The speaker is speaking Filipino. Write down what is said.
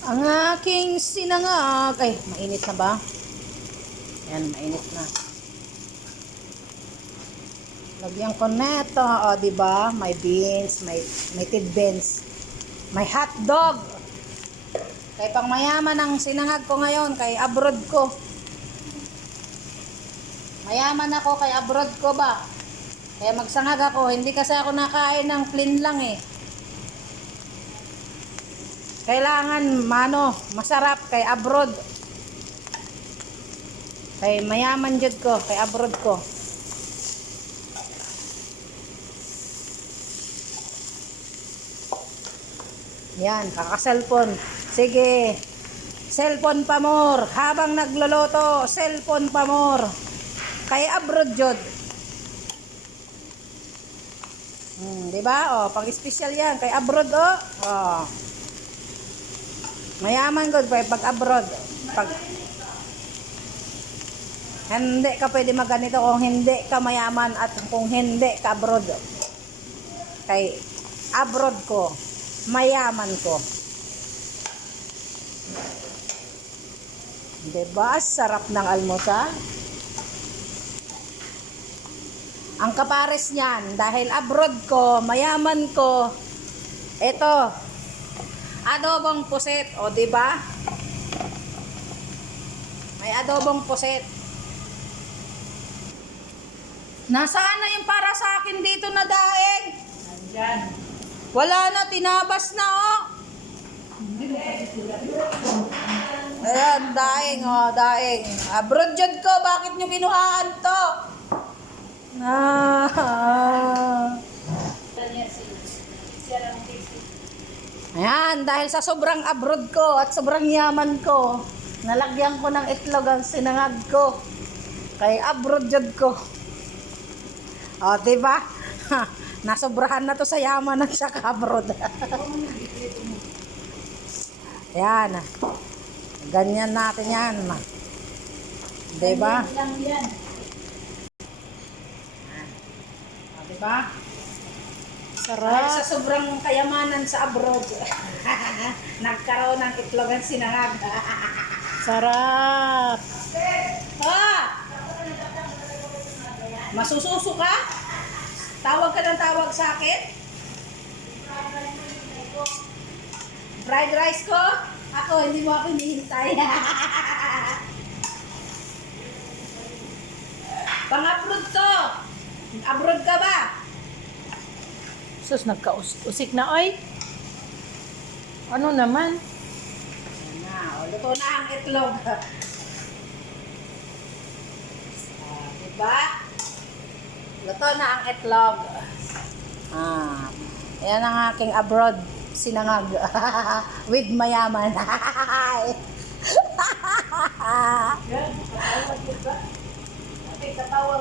Ang aking sinangag. Ay, mainit na ba? Ayan, mainit na. Lagyan ko neto. O, ba? May beans, may, may tidbens. May hot dog. Kay pang mayaman ang sinangag ko ngayon. Kay abroad ko. Mayaman ako kay abroad ko ba? Kaya magsangag ako. Hindi kasi ako nakain ng plain lang eh. Kailangan mano, masarap kay abroad. Kay mayaman jud ko, kay abroad ko. Yan, kaka-cellphone. Sige. Cellphone pa more. Habang nagloloto, cellphone pa more. Kay abroad jud. Hmm, 'di ba? Oh, pang-special 'yan kay abroad oh. Oh. Mayaman gud pa pag abroad. Pag hindi ka pwede maganito kung hindi ka mayaman at kung hindi ka abroad. Kay abroad ko, mayaman ko. Diba? Sarap ng almusal. Ang kapares niyan, dahil abroad ko, mayaman ko, ito, adobong puset, o di ba? May adobong puset. Nasaan na yung para sa akin dito na daing? Nandyan. Wala na, tinabas na oh. Ayan, daing oh, daing. Abroad ko, bakit nyo kinuhaan to? Ah. Ayan, dahil sa sobrang abroad ko at sobrang yaman ko, nalagyan ko ng itlog ang sinangag ko. Kay abroad jud ko. O, diba? Ha, nasobrahan na to sa yaman ng siya ka-abroad. Ayan. Ganyan natin yan. Diba? Lang yan. O, diba? Dahil sa sobrang kayamanan sa abroad, nagkaroon ng itlog ang sinangag. Sarap! Ha? Masususo ka? Tawag ka ng tawag sa akin? Fried rice ko? Ako, hindi mo ako hinihintay. Pang-upload to! Abroad ka ba? Sus, nagkausik na oy. Ano naman? Ayan na, o, luto na ang itlog. Ah, diba? Luto na ang itlog. Ah, yan ang aking abroad sinangag. With mayaman. Yan, katawag ka ba? Ate, katawag